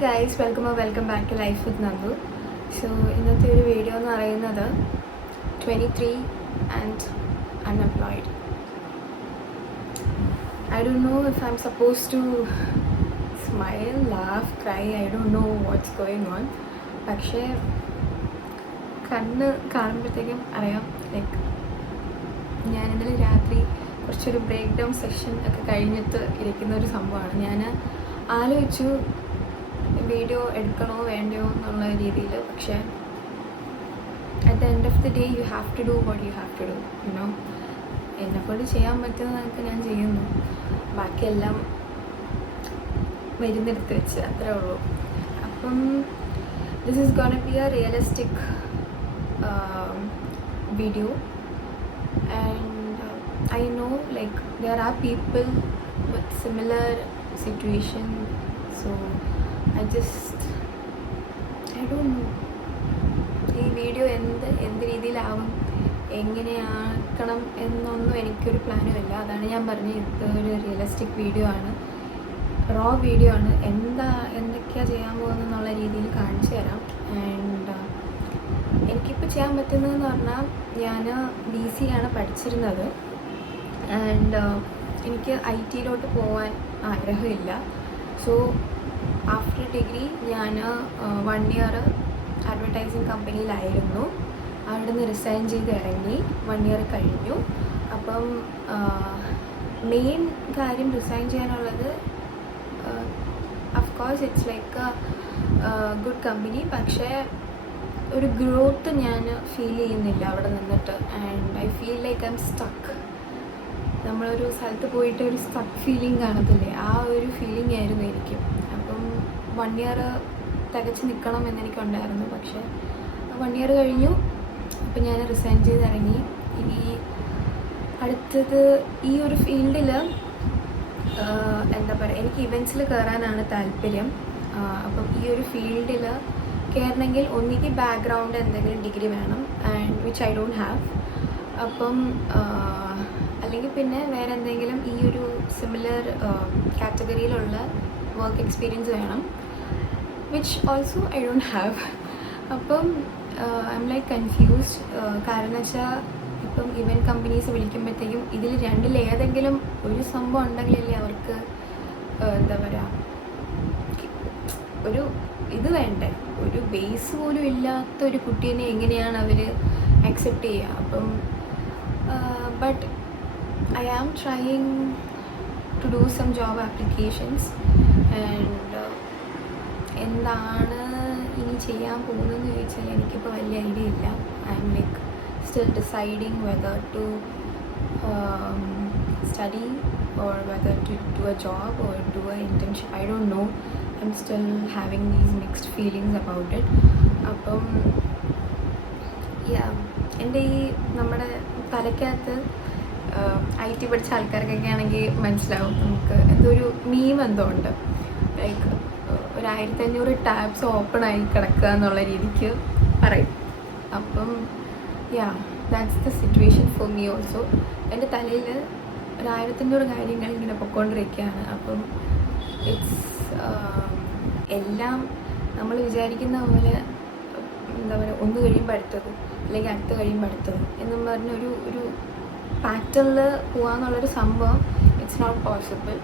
guys, welcome back to Life with Nandu. So ഇന്നത്തെ ഒരു video എന്ന് പറയുന്നത് 23 and unemployed. I don't know if I'm supposed to smile, laugh, cry. I don't know what's going on. പക്ഷേ കണ്ണ് കാണുമ്പോഴത്തേക്കും അറിയാം. Like ഞാൻ ഇന്നലെ രാത്രി കുറച്ചൊരു ബ്രേക്ക് ഡൗൺ സെഷൻ ഒക്കെ കഴിഞ്ഞിട്ട് ഇരിക്കുന്ന ഒരു സംഭവമാണ്. ഞാൻ ആലോചിച്ചു വീഡിയോ എടുക്കണോ വേണ്ടയോ എന്നുള്ള രീതിയിൽ. പക്ഷേ at the end of the day you have to do what you have to do. You know, എന്നെക്കൊണ്ട് ചെയ്യാൻ പറ്റുന്നതൊക്കെ ഞാൻ ചെയ്യുന്നു. ബാക്കിയെല്ലാം മരുന്നെടുത്ത് വെച്ച് അത്രേ ഉള്ളൂ. അപ്പം this is gonna B A realistic video, and I know like there are people with similar situation, so I don't know ഈ വീഡിയോ എന്ത് രീതിയിലാവും, എങ്ങനെയാക്കണം എന്നൊന്നും എനിക്കൊരു പ്ലാനുമില്ല. അതാണ് ഞാൻ പറഞ്ഞത്, ഇതൊരു റിയലിസ്റ്റിക് വീഡിയോ ആണ്, റോ വീഡിയോ ആണ്. എന്തൊക്കെയാണ് ചെയ്യാൻ പോകുന്നതെന്നുള്ള രീതിയിൽ കാണിച്ചു തരാം. ആൻഡ് എനിക്കിപ്പോൾ ചെയ്യാൻ പറ്റുന്നതെന്ന് പറഞ്ഞാൽ, ഞാൻ BC ആണ് പഠിച്ചിരുന്നത്. ആൻഡ് എനിക്ക് IT-ലോട്ട് പോകാൻ ആഗ്രഹമില്ല. സോ ആഫ്റ്റർ ഡിഗ്രി ഞാൻ 1 year അഡ്വർടൈസിങ് കമ്പനിയിലായിരുന്നു. അവിടെ നിന്ന് റിസൈൻ ചെയ്ത് ഇറങ്ങി. 1 year കഴിഞ്ഞു. അപ്പം മെയിൻ കാര്യം റിസൈൻ ചെയ്യാനുള്ളത്, of course it's like A good company, പക്ഷേ ഒരു ഗ്രോത്ത് ഞാൻ ഫീൽ ചെയ്യുന്നില്ല അവിടെ നിന്നിട്ട്. And I feel like I M stuck. നമ്മളൊരു സ്ഥലത്ത് പോയിട്ട് ഒരു സ്റ്റക്ക് ഫീലിംഗ് കാണത്തില്ലേ, ആ ഒരു ഫീലിംഗ് ആയിരുന്നു എനിക്ക്. അപ്പം 1 year തികച്ച് നിൽക്കണം എന്നെനിക്കുണ്ടായിരുന്നു. പക്ഷേ 1 year കഴിഞ്ഞു. അപ്പം ഞാൻ റിസൈൻ ചെയ്ത് ഇറങ്ങി. ഇനി അടുത്തത് ഈ ഒരു ഫീൽഡിൽ എന്താ പറയുക, എനിക്ക് ഇവൻറ്റ്സിൽ കയറാനാണ് താല്പര്യം. അപ്പം ഈ ഒരു ഫീൽഡിൽ കയറണമെങ്കിൽ ഒന്നിക്ക് ബാക്ക്ഗ്രൗണ്ട് എന്തെങ്കിലും ഡിഗ്രി വേണം, and which I don't have. അപ്പം അല്ലെങ്കിൽ പിന്നെ വേറെ എന്തെങ്കിലും ഈ ഒരു സിമിലർ കാറ്റഗറിയിലുള്ള വർക്ക് എക്സ്പീരിയൻസ് വേണം, which also I don't have. അപ്പം ഐ എം ലൈക്ക് കൺഫ്യൂസ്ഡ്. കാരണം വെച്ചാൽ ഇപ്പം ഇവൻറ്റ് കമ്പനീസ് വിളിക്കുമ്പോഴത്തേക്കും ഇതിൽ രണ്ടിലേതെങ്കിലും ഒരു സംഭവം ഉണ്ടെങ്കിലല്ലേ അവർക്ക് എന്താ പറയുക, ഒരു ഇത് വേണ്ടേ, ഒരു ബേസ് പോലും ഇല്ലാത്ത ഒരു കുട്ടീനെ എങ്ങനെയാണ് അവർ അക്സെപ്റ്റ് ചെയ്യുക. അപ്പം but I am trying to do some job applications. And എന്താണ് ഇനി ചെയ്യാൻ പോകുന്നതെന്ന് ചോദിച്ചാൽ എനിക്കിപ്പോൾ വലിയ ഐഡിയ ഇല്ല. I'm like still deciding whether to study or whether to do a job or do an internship. I don't know. I'm still having these mixed feelings about it. അപ്പം എൻ്റെ ഈ നമ്മുടെ തലയ്ക്കകത്ത് IT പഠിച്ച ആൾക്കാർക്കൊക്കെ ആണെങ്കിൽ മനസ്സിലാവും. നമുക്ക് എന്തൊരു എന്തോ ഉണ്ട്, ലൈക്ക് ഒരു 1500 ടാബ്സ് ഓപ്പൺ ആയി കിടക്കുക എന്നുള്ള രീതിക്ക് പറയും. അപ്പം that's the situation for me also. എൻ്റെ തലയിൽ ഒരു 1500 കാര്യങ്ങൾ ഇങ്ങനെ പൊയ്ക്കൊണ്ടിരിക്കുകയാണ്. അപ്പം ഇറ്റ്സ് എല്ലാം നമ്മൾ വിചാരിക്കുന്ന പോലെ എന്താ പറയുക, ഒന്ന് കഴിയുമ്പോൾ അടുത്തത്, അല്ലെങ്കിൽ അടുത്ത് കഴിയുമ്പോൾ അടുത്തത് എന്നും പറഞ്ഞ ഒരു പാറ്റേണിൽ പോകാമെന്നുള്ളൊരു സംഭവം it's not possible.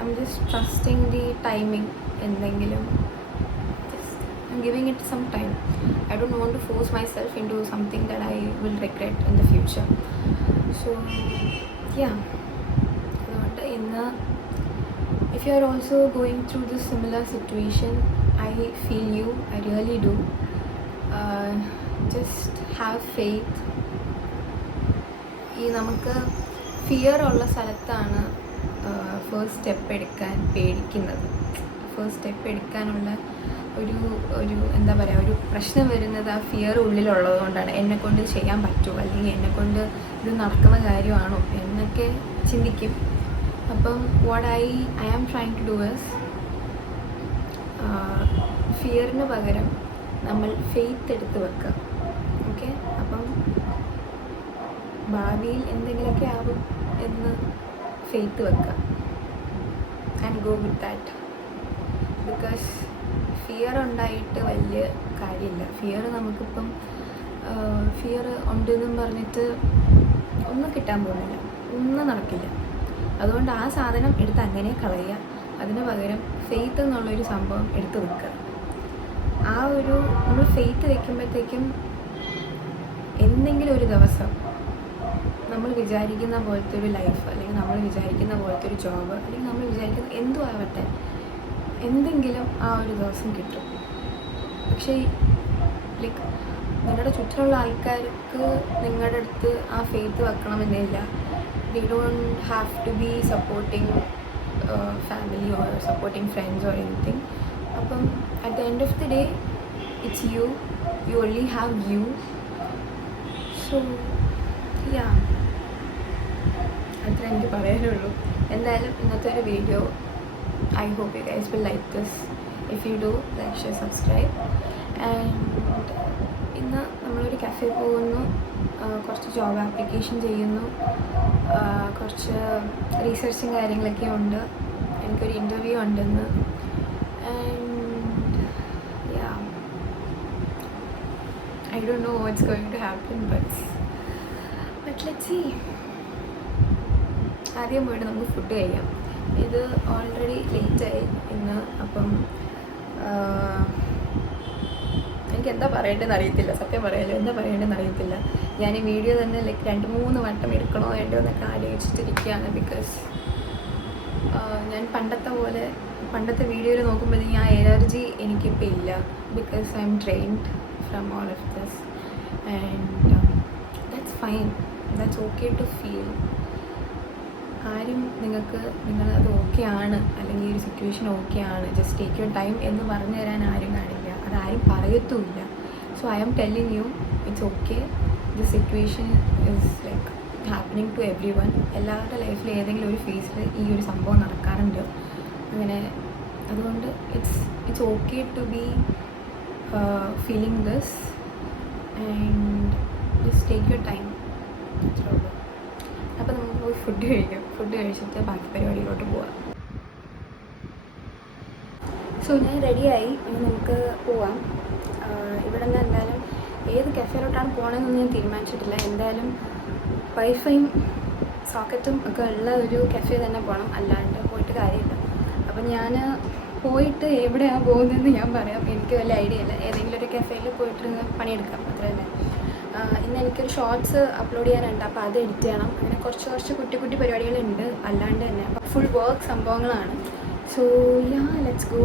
I'm just trusting the timing. എന്തെങ്കിലും I'm giving it some time. I don't want to force myself into something that I will regret in the future. So if you are also going through this similar situation, I feel you, I really do. Just have faith. ഈ നമുക്ക് fear ഉള്ള സ്ഥലത്താണ് first step എടുക്കാൻ പേടിക്കുന്നത്. First step എടുക്കാനുള്ള ഒരു എന്താ പറയുക, ഒരു പ്രശ്നം വരുന്നത് ആ ഫിയർ ഉള്ളിലുള്ളത് കൊണ്ടാണ്. എന്നെക്കൊണ്ട് ചെയ്യാൻ പറ്റുമോ, അല്ലെങ്കിൽ എന്നെക്കൊണ്ട് ഇത് നടക്കുന്ന കാര്യമാണോ എന്നൊക്കെ ചിന്തിക്കും. അപ്പം what I am trying to do is, ഫിയറിന് പകരം നമ്മൾ ഫെയ്ത്ത് എടുത്ത് വെക്കുക. ഓക്കെ, അപ്പം ഭാവിയിൽ എന്തെങ്കിലുമൊക്കെ ആവും എന്ന് ഫെയ്ത്ത് വെക്കുക. And go with that. Because fear ഉണ്ടായിട്ട് വലിയ കാര്യമില്ല. ഫിയർ നമുക്കിപ്പം ഫിയർ ഉണ്ടെന്നും പറഞ്ഞിട്ട് ഒന്നും കിട്ടാൻ പോകുന്നില്ല, ഒന്നും നടക്കില്ല. അതുകൊണ്ട് ആ സാധനം എടുത്ത് അങ്ങനെ കളയുക. അതിന് പകരം ഫെയ്ത്ത് എന്നുള്ളൊരു സംഭവം എടുത്ത് വെക്കുക. ആ ഒരു നമ്മൾ ഫെയ്ത്ത് വെക്കുമ്പോഴത്തേക്കും എന്തെങ്കിലും ഒരു ദിവസം നമ്മൾ വിചാരിക്കുന്ന പോലത്തെ ഒരു ലൈഫ്, അല്ലെങ്കിൽ നമ്മൾ വിചാരിക്കുന്ന പോലത്തെ ഒരു ജോബ്, അല്ലെങ്കിൽ നമ്മൾ വിചാരിക്കുന്ന എന്തും ആവട്ടെ, എന്തെങ്കിലും ആ ഒരു ദിവസം കിട്ടും. പക്ഷേ ലൈക്ക് നിങ്ങളുടെ ചുറ്റിലുള്ള ആൾക്കാർക്ക് നിങ്ങളുടെ അടുത്ത് ആ ഫെയ്ത്ത് വെക്കണമെന്നില്ല. They don't have to be supporting family or supporting friends or anything. അപ്പം at the end of the day it's you only have you. So yeah, അത്ര എനിക്ക് പറയാനുള്ളൂ. എന്തായാലും ഇന്നത്തെ ഒരു video, I hope you guys will like this. If you do, like, share, subscribe. And ഇന്ന് നമ്മളൊരു cafe പോകുന്നു, കുറച്ച് ജോബ് ആപ്ലിക്കേഷൻ ചെയ്യുന്നു, കുറച്ച് റീസെർച്ചും കാര്യങ്ങളൊക്കെ ഉണ്ട്. എനിക്കൊരു ഇൻ്റർവ്യൂ ഉണ്ടെന്ന്. And yeah, I don't know what's going to happen, but let's see. ആദ്യം പോയിട്ട് നമുക്ക് ഫുഡ് കഴിക്കാം. ഇത് ഓൾറെഡി ലേറ്റായി ഇന്ന്. അപ്പം എനിക്ക് എന്താ പറയേണ്ടതെന്ന് അറിയത്തില്ല, സത്യം പറയാലോ, എന്താ പറയേണ്ടതെന്ന് അറിയത്തില്ല. ഞാൻ ഈ വീഡിയോ തന്നെ ലൈക്ക് 2-3 വട്ടം എടുക്കണോ വേണ്ടോ എന്നൊക്കെ ആലോചിച്ചിട്ടിരിക്കുകയാണ്. ബിക്കോസ് ഞാൻ പണ്ടത്തെ വീഡിയോയിൽ നോക്കുമ്പോഴത്തേക്കും ആ എനർജി എനിക്കിപ്പോൾ ഇല്ല. Because I am trained from all of this and that's fine, that's okay to feel. ആരും നിങ്ങളത് ഓക്കെ ആണ്, അല്ലെങ്കിൽ ഒരു സിറ്റുവേഷൻ ഓക്കെ ആണ്, ജസ്റ്റ് ടേക്ക് യുവർ ടൈം എന്ന് പറഞ്ഞു തരാൻ ആരും കാണില്ല. അതാരും പറയത്തുമില്ല. So I am telling you, it's okay. The situation is like happening to everyone. എല്ലാവരുടെ ലൈഫിൽ ഏതെങ്കിലും ഒരു ഫേസിൽ ഈ ഒരു സംഭവം നടക്കാറുണ്ട് അങ്ങനെ. അതുകൊണ്ട് it's okay to be feeling this and just take your time. അത്രേ ഉള്ളൂ. അപ്പോൾ നമുക്ക് പോയി ഫുഡ് കഴിക്കാം. ഫുഡ് കഴിച്ചിട്ട് ബാക്കി പരിപാടിയിലോട്ട് പോവാം. സോ ഞാൻ റെഡിയായി, ഇനി നമുക്ക് പോവാം. ഇവിടെ നിന്ന് എന്തായാലും ഏത് കഫേയിലോട്ടാണ് പോകണമെന്ന് ഞാൻ തീരുമാനിച്ചിട്ടില്ല. എന്തായാലും വൈഫൈയും സോക്കറ്റും ഒക്കെ ഉള്ള ഒരു കഫേ തന്നെ പോകണം, അല്ലാണ്ട് പോയിട്ട് കാര്യമില്ല. അപ്പം ഞാൻ പോയിട്ട് എവിടെയാണ് പോകുന്നതെന്ന് ഞാൻ പറയാം. എനിക്ക് വലിയ ഐഡിയ ഇല്ല. ഏതെങ്കിലും ഒരു കഫേയിൽ പോയിട്ടിരുന്ന് പണിയെടുക്കാം, അത്രയല്ലേ. ഇന്ന് എനിക്കൊരു ഷോർട്സ് അപ്ലോഡ് ചെയ്യാനുണ്ട്, അപ്പോൾ അത് എഡിറ്റ് ചെയ്യണം. അങ്ങനെ കുറച്ച് കുട്ടി പരിപാടികളുണ്ട്, അല്ലാണ്ട് തന്നെ. അപ്പോൾ ഫുൾ വർക്ക് സംഭവങ്ങളാണ്. So yeah, let's go.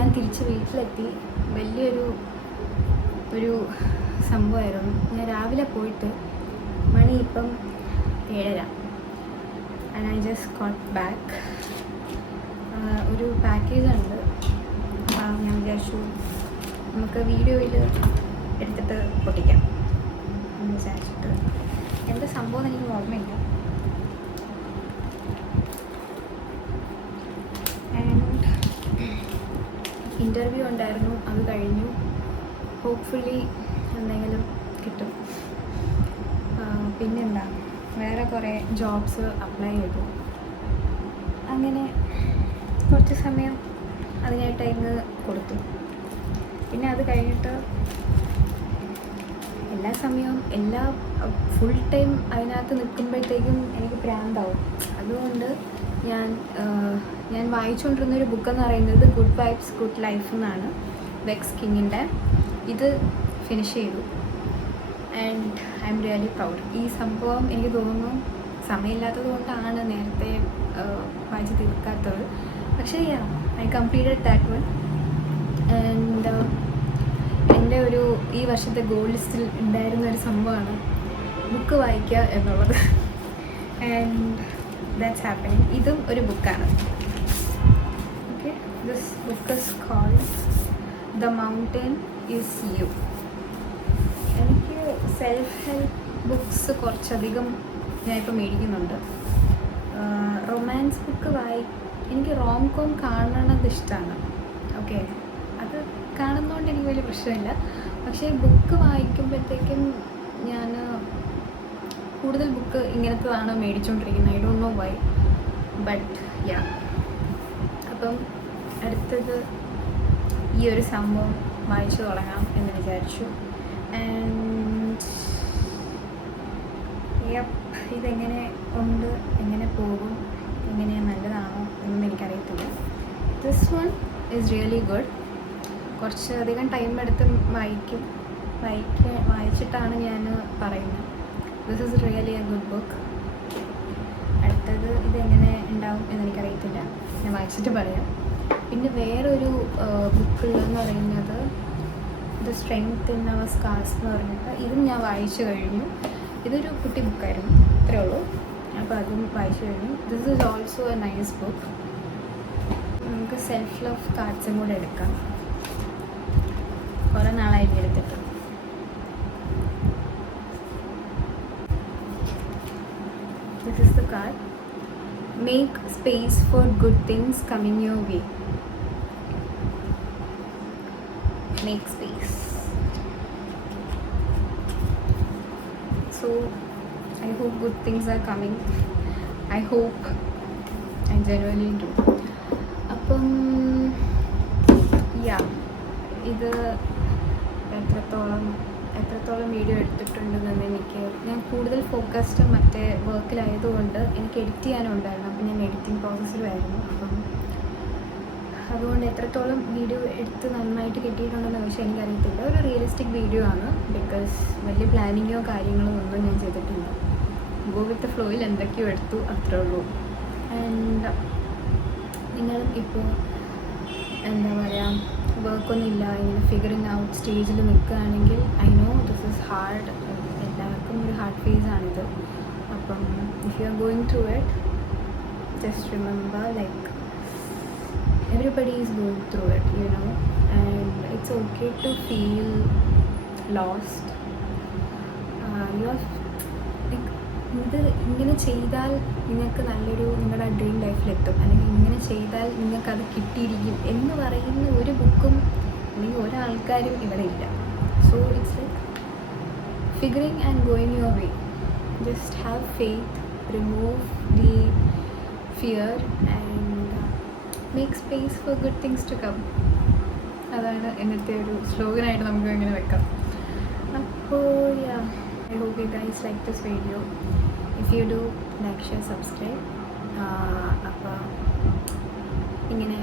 ഞാൻ തിരിച്ച് വീട്ടിലെത്തി. വലിയൊരു സംഭവമായിരുന്നു. ഞാൻ രാവിലെ പോയിട്ട് മണി ഇപ്പം 7:30 and I just got back. ഒരു പാക്കേജ് ഉണ്ട്. ഞാൻ വിചാരിച്ചു നമുക്ക് വീഡിയോയിൽ എടുത്തിട്ട് പൊട്ടിക്കാം എന്ന് വിചാരിച്ചിട്ട്. എന്താ സംഭവം എനിക്ക് ഓർമ്മയില്ല. ആൻഡ് ഇൻ്റർവ്യൂ ഉണ്ടായിരുന്നു, അത് കഴിഞ്ഞു. ഹോപ്പ്ഫുള്ളി എന്തെങ്കിലും കിട്ടും. പിന്നെന്താ, വേറെ കുറേ ജോബ്സ് അപ്ലൈ ചെയ്തു. അങ്ങനെ കുറച്ച് സമയം അതിനായിട്ട് അങ്ങ് കൊടുത്തു. പിന്നെ അത് കഴിഞ്ഞിട്ട് എല്ലാ സമയവും ഫുൾ ടൈം അതിനകത്ത് നിൽക്കുമ്പോഴത്തേക്കും എനിക്ക് ഭ്രാന്താവും. അതുകൊണ്ട് ഞാൻ വായിച്ചുകൊണ്ടിരുന്നൊരു ബുക്കെന്ന് പറയുന്നത് ഗുഡ് വൈബ്സ് ഗുഡ് ലൈഫ് എന്നാണ്, വെക്സ് കിങ്ങിൻ്റെ. ഇത് ഫിനിഷ് ചെയ്തു and I am really proud. ഈ സംഭവം എനിക്ക് തോന്നുന്നു സമയമില്ലാത്തത് കൊണ്ടാണ് നേരത്തെ വായിച്ച് തീർക്കാത്തത്. പക്ഷേ I completed that one. And എൻ്റെ ഈ വർഷത്തെ ഗോൾ ലിസ്റ്റിൽ ഉണ്ടായിരുന്ന ഒരു സംഭവമാണ് ബുക്ക് വായിക്കുക എന്നുള്ളത്. And that's happening. ഇതും ഒരു ബുക്കാണ്. Okay, this book is called the mountain is you. എനിക്ക് സെൽഫ് ഹെൽപ്പ് ബുക്സ് കുറച്ചധികം ഞാനിപ്പോൾ മേടിക്കുന്നുണ്ട്. റൊമാൻസ് ബുക്ക് എനിക്ക് റോം കോം കാണണത് ഇഷ്ടമാണ്. ഓക്കെ, അത് കാണുന്നതുകൊണ്ട് എനിക്ക് വലിയ പ്രശ്നമില്ല. പക്ഷേ ബുക്ക് വായിക്കുമ്പോഴത്തേക്കും ഞാൻ കൂടുതൽ ബുക്ക് ഇങ്ങനത്തതാണ് മേടിച്ചുകൊണ്ടിരിക്കുന്നത്. I don't know why, but yeah. അപ്പം അടുത്തത് ഈ ഒരു സംഭവം വായിച്ചു തുടങ്ങാം എന്ന് വിചാരിച്ചു. ആൻഡ് ഇതെങ്ങനെ ഉണ്ട്, എങ്ങനെ പോകും, എങ്ങനെ നല്ലതാണോ എന്നൊന്നും എനിക്കറിയത്തില്ല. This one is really good. കുറച്ചധികം ടൈം എടുത്ത് വായിച്ചിട്ടാണ് ഞാൻ പറയുന്നത്. This is really A good book. അടുത്തത് ഇതെങ്ങനെ ഉണ്ടാവും എന്നെനിക്കറിയത്തില്ല, ഞാൻ വായിച്ചിട്ട് പറയാം. പിന്നെ വേറൊരു ബുക്കുള്ളതെന്ന് പറയുന്നത് the strength in our scars എന്ന് പറഞ്ഞിട്ട്, ഇതും ഞാൻ വായിച്ചു കഴിഞ്ഞു. ഇതൊരു കുട്ടി ബുക്കായിരുന്നു, ഇത്രയേ ഉള്ളൂ. അപ്പോൾ അതും വായിച്ചു കഴിഞ്ഞു. This is also A nice book. നമുക്ക് സെൽഫ് ലവ് കാർഡ്സും കൂടെ എടുക്കാം. കുറേ നാളായിട്ട് എടുത്തിട്ട്. This is the card. Make space for good things coming your way. Make space. So I hope good things are coming. I hope. I genuinely do. അപ്പം ഇത് എത്രത്തോളം video എടുത്തിട്ടുണ്ടെന്ന് ഞാൻ കൂടുതൽ ഫോക്കസ്ഡ് മറ്റേ വർക്കിലായതുകൊണ്ട് എനിക്ക് എഡിറ്റ് ചെയ്യാനുണ്ടായിരുന്നു. അപ്പം ഞാൻ എഡിറ്റിംഗ് പ്രോസസ്സിലായിരുന്നു. അപ്പം അതുകൊണ്ട് എത്രത്തോളം വീഡിയോ എടുത്ത് നന്നായിട്ട് കിട്ടിയിട്ടുണ്ടെന്ന് ചോദിച്ചാൽ എനിക്കറിയത്തില്ല. ഒരു റിയലിസ്റ്റിക് വീഡിയോ ആണ്. ബിക്കോസ് വലിയ പ്ലാനിങ്ങോ കാര്യങ്ങളോ ഒന്നും ഞാൻ ചെയ്തിട്ടില്ല. ഗോ വിത്ത് ദ ഫ്ലോയിൽ എന്തൊക്കെയോ എടുത്തു, അത്രേ ഉള്ളൂ. ആൻഡ് നിങ്ങൾ ഇപ്പോൾ എന്താ പറയുക, വർക്കൊന്നുമില്ല, ഇങ്ങനെ ഫിഗറിങ് ഔട്ട് സ്റ്റേജിൽ നിൽക്കുകയാണെങ്കിൽ I know this is hard. എല്ലാവർക്കും ഒരു ഹാർഡ് ഫേസാണിത്. അപ്പം if you are going through it, just remember like everybody is going through it, you know, and it's okay to feel lost. ഇത് ഇങ്ങനെ ചെയ്താൽ നിങ്ങൾക്ക് നിങ്ങളുടെ ഡ്രീം ലൈഫിലെത്തും, അല്ലെങ്കിൽ ഇങ്ങനെ ചെയ്താൽ നിങ്ങൾക്കത് കിട്ടിയിരിക്കും എന്ന് പറയുന്ന ഒരു ബുക്കും അല്ലെങ്കിൽ ഒരാൾക്കാരും ഇവിടെ ഇല്ല. So it's like figuring and going your way. Just have faith, remove the fear and make space for good things to come. അതാണ് ഇന്നത്തെ ഒരു സ്ലോഗനായിട്ട് നമുക്ക് ഇങ്ങനെ വെക്കാം. അപ്പോൾ I hope you guys like this video. If you do, like, share, subscribe. അപ്പോൾ ഇങ്ങനെ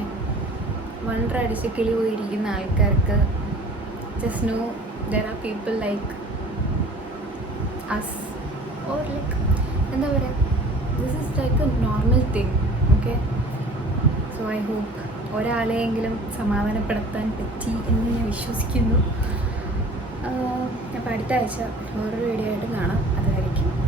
വണ്ടടിച്ച് കിളി പോയിരിക്കുന്ന ആൾക്കാർക്ക് just know there are people like us, or like എന്താ പറയുക, this is like a normal thing. Okay, so I hope ഒരാളെയെങ്കിലും സമാധാനപ്പെടുത്താൻ പറ്റി എന്ന് ഞാൻ വിശ്വസിക്കുന്നു. അപ്പോൾ അടുത്ത ആഴ്ച വേറൊരു വീഡിയോ ആയിട്ട് കാണാം. അതുവരേക്കും